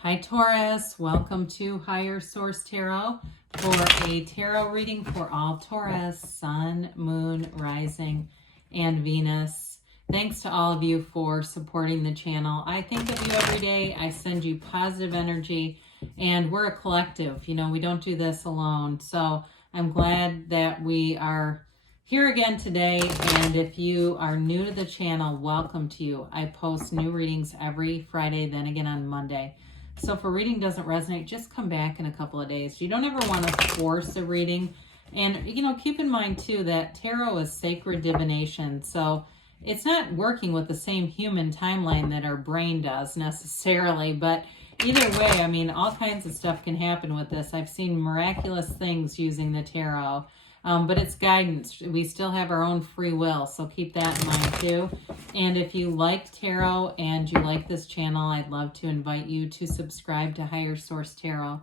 Hi Taurus, welcome to Higher Source Tarot for a tarot reading for all Taurus, Sun, Moon, Rising, and Venus. Thanks to all of you for supporting the channel. I think of you every day. I send you positive energy, and we're a collective. You know, we don't do this alone. So I'm glad that we are here again today. And if you are new to the channel, welcome to you. I post new readings every Friday, then again on Monday. So if a reading doesn't resonate, just come back in a couple of days. You don't ever want to force a reading. And, you know, keep in mind, too, that tarot is sacred divination. So it's not working with the same human timeline that our brain does necessarily. But either way, I mean, all kinds of stuff can happen with this. I've seen miraculous things using the tarot. But it's guidance. We still have our own free will, so keep that in mind too. And if you like tarot and you like this channel, I'd love to invite you to subscribe to Higher Source Tarot.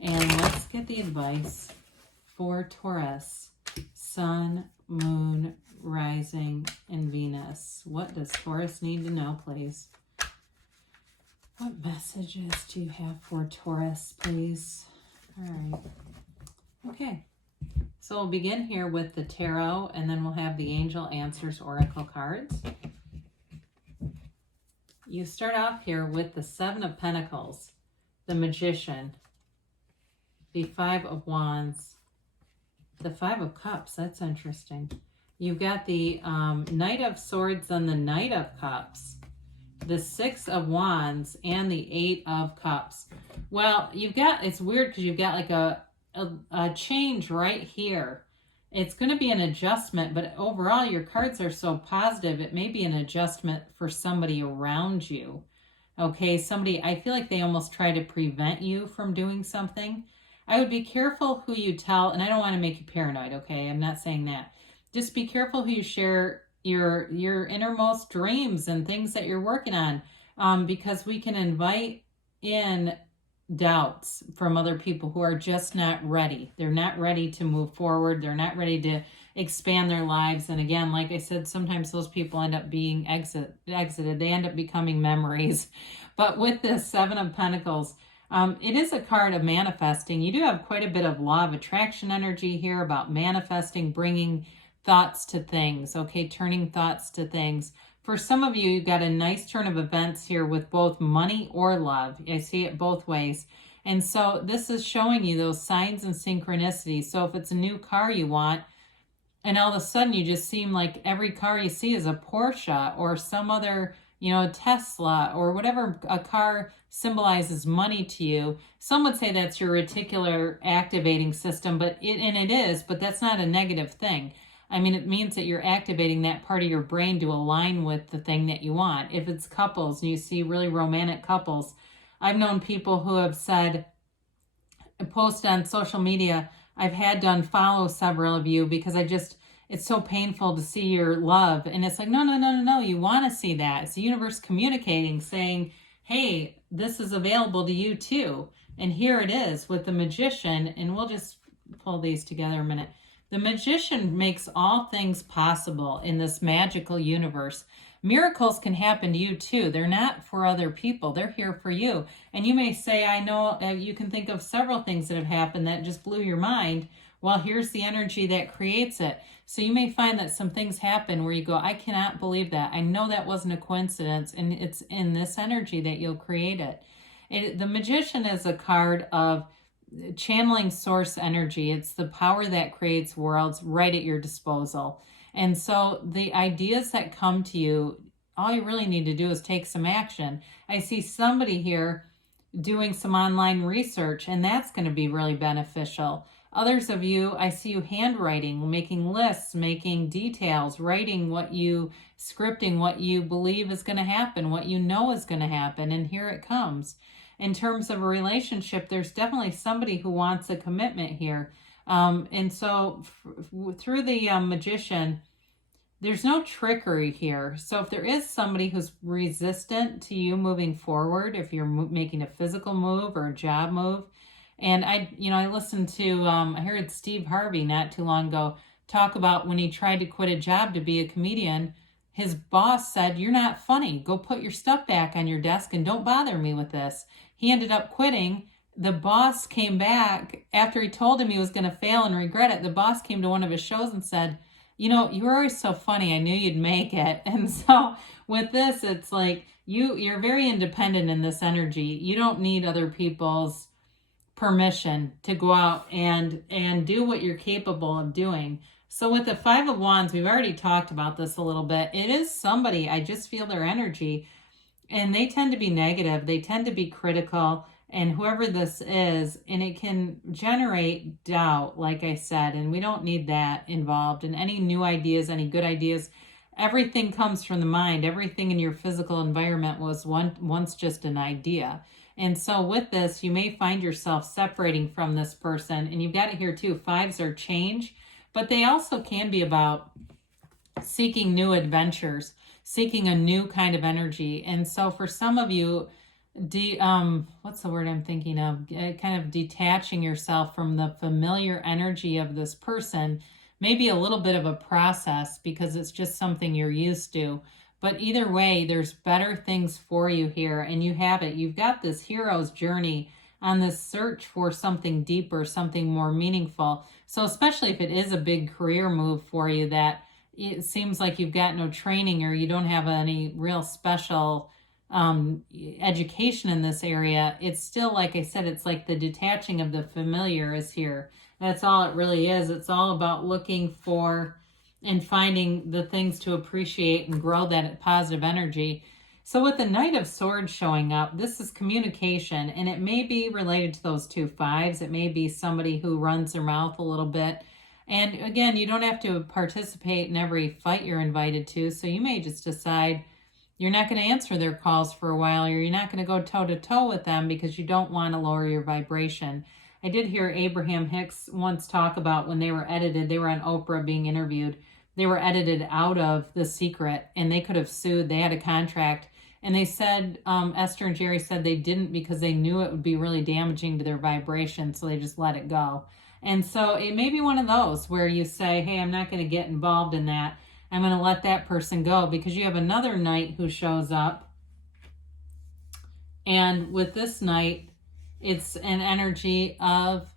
And let's get the advice for Taurus, Sun, Moon, Rising, and Venus. What does Taurus need to know, please? What messages do you have for Taurus, please? All right. Okay. So we'll begin here with the tarot, and then we'll have the Angel Answers Oracle cards. You start off here with the Seven of Pentacles, the Magician, the Five of Wands, the Five of Cups. That's interesting. You've got the Knight of Swords and the Knight of Cups, the Six of Wands, and the Eight of Cups. Well, you've got, it's weird because you've got like a change right here. It's going to be an adjustment, but overall your cards are so positive. It may be an adjustment for somebody around you. Okay, somebody, I feel like they almost try to prevent you from doing something. I would be careful who you tell, and I don't want to make you paranoid, okay? I'm not saying that. Just be careful who you share your innermost dreams and things that you're working on, because we can invite in doubts from other people who are just not ready. They're not ready to move forward. They're not ready to expand their lives. And again, like I said, sometimes those people end up being exited. They end up becoming memories. But with this Seven of Pentacles, it is a card of manifesting. You do have quite a bit of law of attraction energy here about manifesting, bringing thoughts to things, okay, turning thoughts to things. For some of you, you've got a nice turn of events here with both money or love. I see it both ways. And so this is showing you those signs and synchronicities. So if it's a new car you want, and all of a sudden you just seem like every car you see is a Porsche or some other, you know, Tesla or whatever a car symbolizes money to you. Some would say that's your reticular activating system, but it is, but that's not a negative thing. I mean, it means that you're activating that part of your brain to align with the thing that you want. If it's couples and you see really romantic couples, I've known people who have said, post on social media, I've had to unfollow several of you because it's so painful to see your love. And it's like, no. You want to see that. It's the universe communicating, saying, hey, this is available to you too. And here it is with the Magician. And we'll just pull these together a minute. The Magician makes all things possible in this magical universe. Miracles can happen to you too. They're not for other people. They're here for you. And you may say, I know, you can think of several things that have happened that just blew your mind. Well, here's the energy that creates it. So you may find that some things happen where you go, I cannot believe that. I know that wasn't a coincidence. And it's in this energy that you'll create it. The Magician is a card of channeling source energy. It's the power that creates worlds right at your disposal. And so the ideas that come to you, all you really need to do is take some action. I see somebody here doing some online research, and that's going to be really beneficial. Others of you, I see you handwriting, making lists, making details, writing scripting what you believe is going to happen, what you know is going to happen, and here it comes. In terms of a relationship, there's definitely somebody who wants a commitment here. And so through the Magician, there's no trickery here. So if there is somebody who's resistant to you moving forward, if you're making a physical move or a job move, and I listened to, I heard Steve Harvey not too long ago talk about when he tried to quit a job to be a comedian, his boss said, "You're not funny. Go put your stuff back on your desk and don't bother me with this." He ended up quitting. The boss came back after he told him he was going to fail and regret it. The boss came to one of his shows and said, "You know, you were always so funny. I knew you'd make it." And so with this, it's like you're very independent in this energy. You don't need other people's permission to go out and do what you're capable of doing. So with the Five of Wands, we've already talked about this a little bit. It is somebody, I just feel their energy, and they tend to be negative. They tend to be critical, and whoever this is, and it can generate doubt, like I said, and we don't need that involved. And any new ideas, any good ideas, everything comes from the mind. Everything in your physical environment was once just an idea. And so with this, you may find yourself separating from this person. And you've got it here too. Fives are change, but they also can be about seeking new adventures, seeking a new kind of energy. And so for some of you, what's the word I'm thinking of? Kind of detaching yourself from the familiar energy of this person, maybe a little bit of a process because it's just something you're used to. But either way, there's better things for you here, and you have it. You've got this hero's journey on this search for something deeper, something more meaningful. So especially if it is a big career move for you that it seems like you've got no training or you don't have any real special education in this area, it's still, like I said, it's like the detaching of the familiar is here. That's all it really is. It's all about looking for and finding the things to appreciate and grow that positive energy. So with the Knight of Swords showing up, this is communication, and it may be related to those two fives. It may be somebody who runs their mouth a little bit. And again, you don't have to participate in every fight you're invited to, so you may just decide you're not going to answer their calls for a while, or you're not going to go toe-to-toe with them because you don't want to lower your vibration. I did hear Abraham Hicks once talk about when they were edited, they were on Oprah being interviewed, they were edited out of The Secret, and they could have sued. They had a contract, and they said, Esther and Jerry said they didn't because they knew it would be really damaging to their vibration, so they just let it go. And so it may be one of those where you say, hey, I'm not going to get involved in that. I'm going to let that person go, because you have another knight who shows up. And with this knight, it's an energy of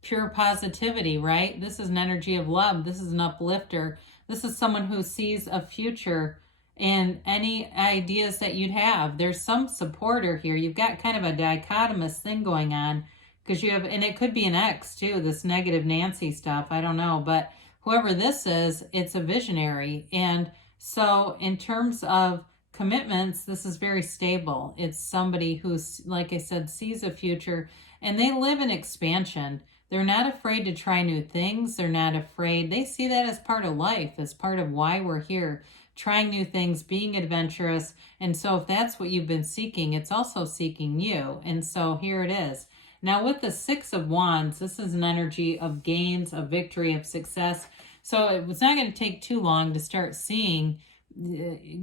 pure positivity, right? This is an energy of love. This is an uplifter. This is someone who sees a future in any ideas that you'd have. There's some supporter here. You've got kind of a dichotomous thing going on, because you have, and it could be an ex too, this negative Nancy stuff. I don't know, but whoever this is, it's a visionary. And so in terms of commitments, this is very stable. It's somebody who's, like I said, sees a future, and they live in expansion. They're not afraid to try new things. They're not afraid. They see that as part of life, as part of why we're here, trying new things, being adventurous. And so if that's what you've been seeking, it's also seeking you. And so here it is. Now with the Six of Wands, this is an energy of gains, of victory, of success. So it's not going to take too long to start seeing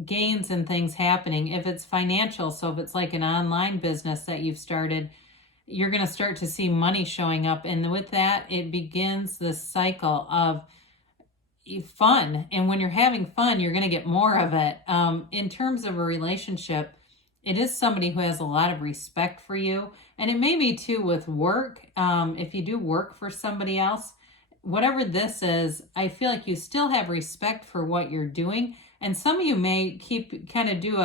gains and things happening. If it's financial, so if it's like an online business that you've started, you're going to start to see money showing up. And with that, it begins this cycle of fun. And when you're having fun, you're going to get more of it. In terms of a relationship, it is somebody who has a lot of respect for you. And it may be too with work. If you do work for somebody else, whatever this is, I feel like you still have respect for what you're doing. And some of you may do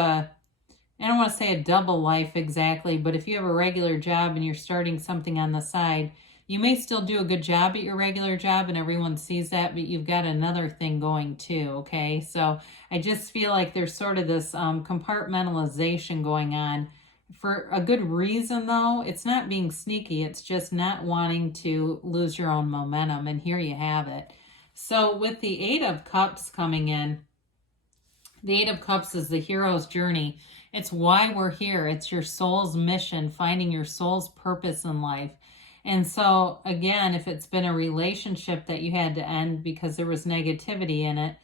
I don't want to say a double life exactly, but if you have a regular job and you're starting something on the side, you may still do a good job at your regular job and everyone sees that, but you've got another thing going too, okay? So I just feel like there's sort of this compartmentalization going on for a good reason, though. It's not being sneaky. It's just not wanting to lose your own momentum, and here you have it. So with the Eight of Cups coming in, the Eight of Cups is the hero's journey. It's why we're here. It's your soul's mission, finding your soul's purpose in life. And so, again, if it's been a relationship that you had to end because there was negativity in it,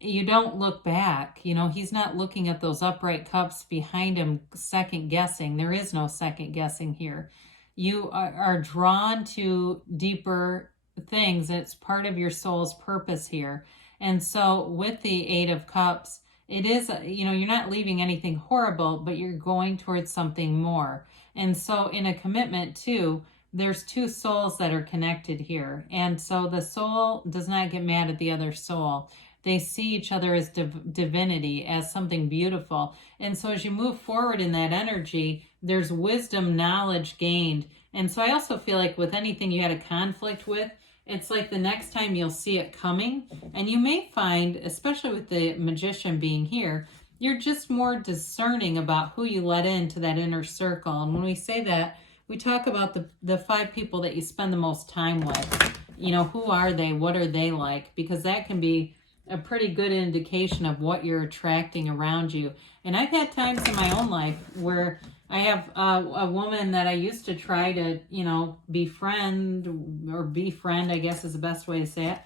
you don't look back. You know, he's not looking at those upright cups behind him, second guessing. There is no second guessing here. You are drawn to deeper things. It's part of your soul's purpose here. And so with the Eight of Cups, it is, you know, you're not leaving anything horrible, but you're going towards something more. And so in a commitment too, there's two souls that are connected here. And so the soul does not get mad at the other soul. They see each other as divinity, as something beautiful. And so as you move forward in that energy, there's wisdom, knowledge gained. And so I also feel like with anything you had a conflict with, it's like the next time you'll see it coming. And you may find, especially with the magician being here, you're just more discerning about who you let into that inner circle. And when we say that, we talk about the 5 people that you spend the most time with. You know, who are they? What are they like? Because that can be a pretty good indication of what you're attracting around you. And I've had times in my own life where I have a woman that I used to try to, you know, befriend, I guess is the best way to say it.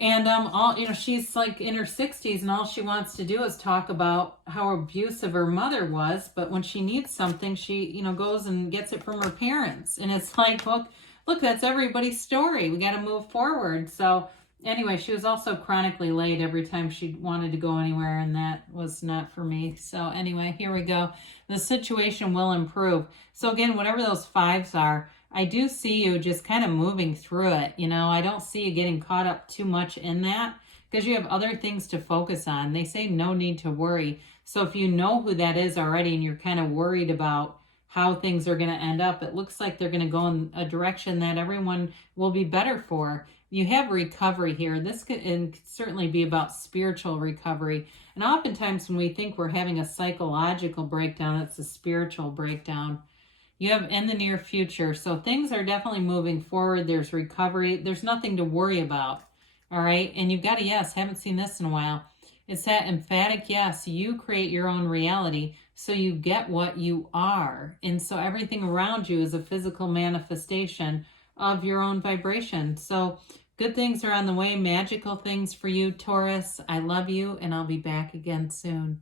And all, you know, she's like in her 60s, and all she wants to do is talk about how abusive her mother was. But when she needs something, she, you know, goes and gets it from her parents. And it's like, look, that's everybody's story. We got to move forward. So anyway, she was also chronically late every time she wanted to go anywhere, and that was not for me. So anyway, here we go. The situation will improve. So again, whatever those 5s are, I do see you just kind of moving through it. You know, I don't see you getting caught up too much in that because you have other things to focus on. They say no need to worry. So if you know who that is already and you're kind of worried about how things are going to end up, it looks like they're going to go in a direction that everyone will be better for. You have recovery here. This could certainly be about spiritual recovery. And oftentimes when we think we're having a psychological breakdown, it's a spiritual breakdown. You have in the near future. So things are definitely moving forward. There's recovery. There's nothing to worry about. All right. And you've got a yes. Haven't seen this in a while. It's that emphatic yes. You create your own reality. So you get what you are. And so everything around you is a physical manifestation of your own vibration. So good things are on the way. Magical things for you, Taurus. I love you, and I'll be back again soon.